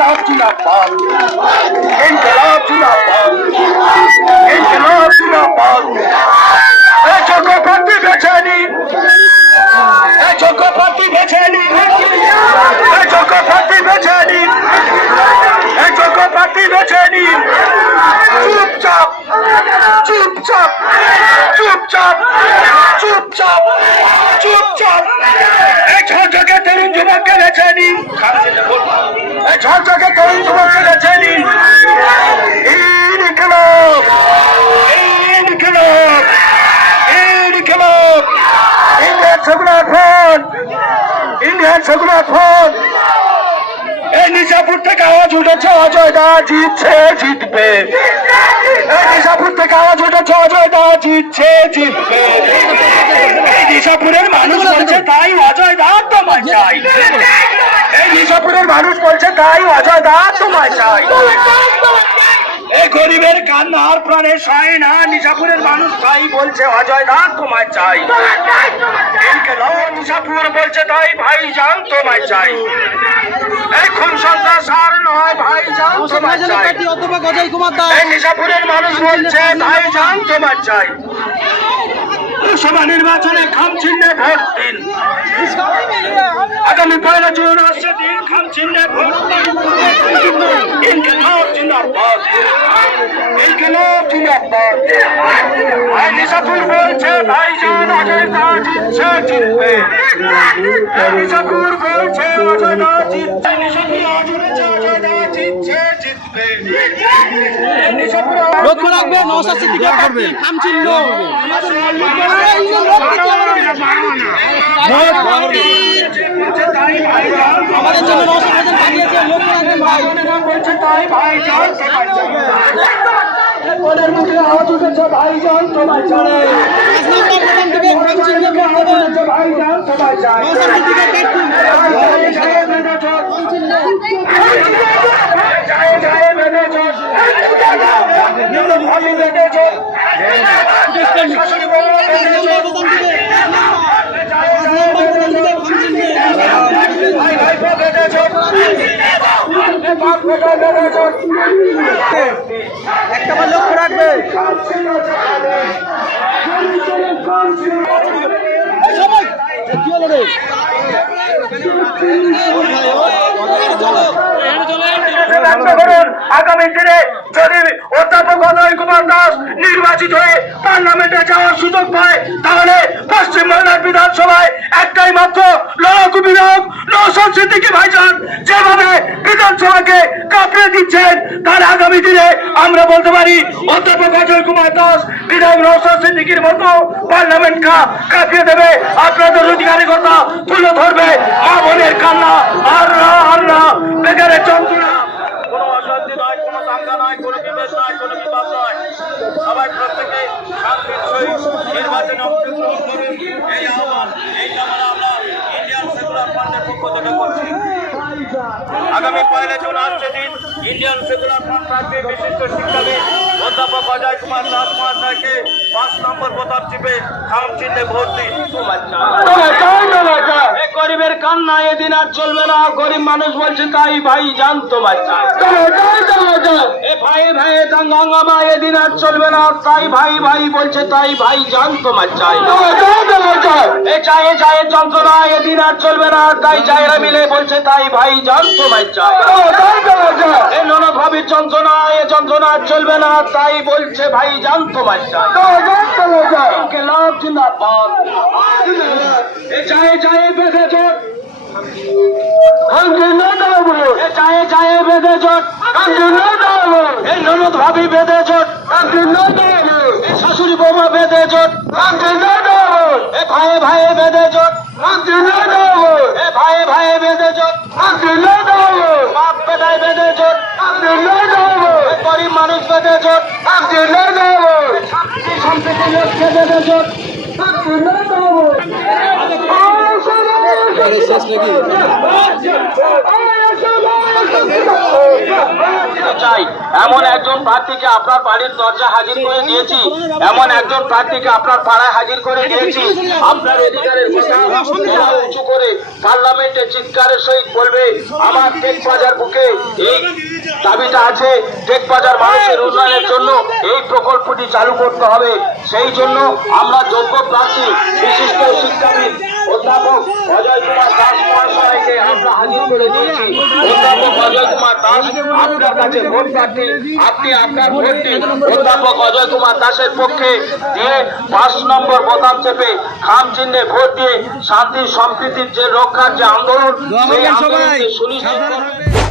इनकलाब जिंदाबाद, इनकलाब जिंदाबाद, इनकलाब जिंदाबाद। যোগ্য প্রার্থী বেছে নিন, যোগ্য প্রার্থী বেছে নিন, যোগ্য প্রার্থী বেছে নিন, যোগ্য প্রার্থী বেছে নিন। চুপচাপ চুপচাপ চুপচাপ চুপচাপ চুপচাপ এই ঝকঝকে তরুণ যুবককে বেছে নিন, এই ঝকঝকে তরুণ যুবককে বেছে নিন। ইনকলাব, ইনকলাব, ইনকলাব। Indian Secular Front, Indian Secular Front. এই নিজাপুর থেকে আওয়াজ উঠেছে অজয় দা জিতছে জিতবে। এই নিজাপুর থেকে আওয়াজ উঠেছে অজয় দা জিতছে জিতবে। এই নিজাপুরের মানুষ বলছে তাই অজয় দা তোমায় চাই। এই নিজাপুরের মানুষ বলছে তাই অজয় দা তোমায় চাই। এই গরিবের কান্না আর প্রাণে সয় না, নিজাপুরের মানুষ তাই বলছে অজয় দা তোমায় চাই। নিজাপুর বলছে তাই ভাইজান তোমায় চাই। এই খুন সন্ত্রাস আর নয় ভাইজান তোমায় চাই। এই নিজাপুরের মানুষ বলছে ভাইজান তোমায় চাই। লোকসভা নির্বাচনে খাম চিহ্নে ভোট দিন, আগামী 1 জুন আসছে দিন খাম চিহ্নে ভোট দিন। ইনকলাব জিন্দাবাদ, ইনকলাব জিন্দাবাদ। নিজাপুর বলছে ভাইজান অজয় দা জিতছে জিতবে। নিজাপুর বলছে অজয় দা জিতছে, নিজাপুর অজয় দা জিতছে জিতবে। লক্ষ্য রাখবে নওশাদ সিদ্দিকীর প্রার্থী খাম চিহ্ন। আমাদের জন্য নওশাদ ভাইজান পাঠিয়েছে, লক্ষ্য রাখবেন ভাই। বলছে তাই ভাইজান তোমায় চাই। মনের মুখে আওয়াজ উঠেছে ভাইজান তোমায় চাই। খাম চিহ্ন ভোট দেবেন। ভাইজান তোমায় চাই। নওশাদ সিদ্দিকীর প্রার্থী একটা বার লক্ষ্য রাখবে। কি হলো রে? আগামী দিনে যদি অধ্যাপক অজয় কুমার দাস নির্বাচিত হয়ে পার্লামেন্টে যাওয়ার সুযোগ পায়, তাহলে পশ্চিমবাংলার বিধানসভায় একটাই মাত্র লড়াকু বিধায়ক নওশাদ সিদ্দিকী ভাইজান যেভাবে বিধানসভাকে কাঁপিয়ে দিচ্ছেন, তাহলে আগামী দিনে আমরা বলতে পারি অধ্যাপক অজয় কুমার দাস বিধায়ক নওশাদ সিদ্দিকীর মতো পার্লামেন্ট কাঁপিয়ে দেবে। আপনাদের অধিকারের কথা তুলে ধরবে, মা বোনের কান্না আর না বেকারের যন্ত্রণা। কোনো অশান্তি নয়, কোনো দাঙ্গা নয়, কোনো বিবেশ নয়, কোনো বিবাদ নয়। সবাই প্রত্যেকে শান্তির সহিত নির্বাচনে অংশগ্রহণ করুন, এই আহ্বান এইটা আমরা ইন্ডিয়ান সেকুলার ফ্রন্টের পক্ষ থেকে করছি। আগামী 1 জুন আসছে দিন ইন্ডিয়ান সেকুলার ফ্রন্ট প্রার্থী বিশিষ্ট শিক্ষাবিদ অধ্যাপক অজয় কুমার দাস মহাশয়কে 5 নম্বর বোতাম টিপে খাম চিহ্নে ভোট দিন। গরিবের কান্না এদিন আর চলবে না, গরিব মানুষ বলছে তাই ভাই জান তোমার চাই। ভাই ভাই দাঙ্গামা এদিন আর চলবে না, তাই ভাই ভাই বলছে তাই ভাই জান তোমার চাই। চায়ে চায়ে যন্ত্রণা এদিন আর চলবে না, তাই চায়েরা মিলে বলছে তাই ভাই জান তোমার চাই। ননদ ভাবির যন্ত্রণা এ যন্ত্রণা আর চলবে না, তাই বলছে ভাই জান তোমার চাই। ইনকলাব জিন্দাবাদ। চায়ে চায়ে বেঁধে জোট, চায়ে চায়ে বেঁধে জোট, এই ননদ ভাবি বেঁধে জোট, শাশুড়ি বৌমা বেঁধে জোট, এ ভাইয়ে ভাইয়ে বেঁধে জোট, এ ভাইয়ে ভাইয়ে বেঁধে জোট, বাপ বেটায় বেঁধে জোট, গরিব মানুষ বেঁধে জোট, সম্প্রীতি লক্ষ্যে বেঁধে জোট। শেষ নাকি চাই এমন একজন প্রার্থীকে আপনার বাড়ির দরজা হাজির করে দিয়েছি, এমন একজন প্রার্থীকে আপনার পাড়ায় হাজির করে দিয়েছি। আপনার অধিকারের কথা গলা উঁচু করে পার্লামেন্টে চিৎকারের সহিত বলবে, আমার টেক বাজার বুকে এই দাবিটা আছে, টেক বাজার মানুষের উন্নয়নের জন্য এই প্রকল্পটি চালু করতে হবে। সেই জন্য আমরা যোগ্য প্রার্থী বিশিষ্ট শিক্ষাবিদ অধ্যাপক অজয় কুমার দাস মহাশয়কে আমরা হাজির করে দিয়েছি। অধ্যাপক অজয় কুমার দাস আপনার কাছে ভোট প্রার্থী, আপনি আপনার ভোটটি অধ্যাপক অজয় কুমার দাসের পক্ষে দিয়ে 5 নম্বর বোতাম চেপে খাম চিহ্নে ভোট দিয়ে শান্তি সম্প্রীতির যে রক্ষার যে আন্দোলন, সেই আন্দোলনকে সুনিশ্চিত করতে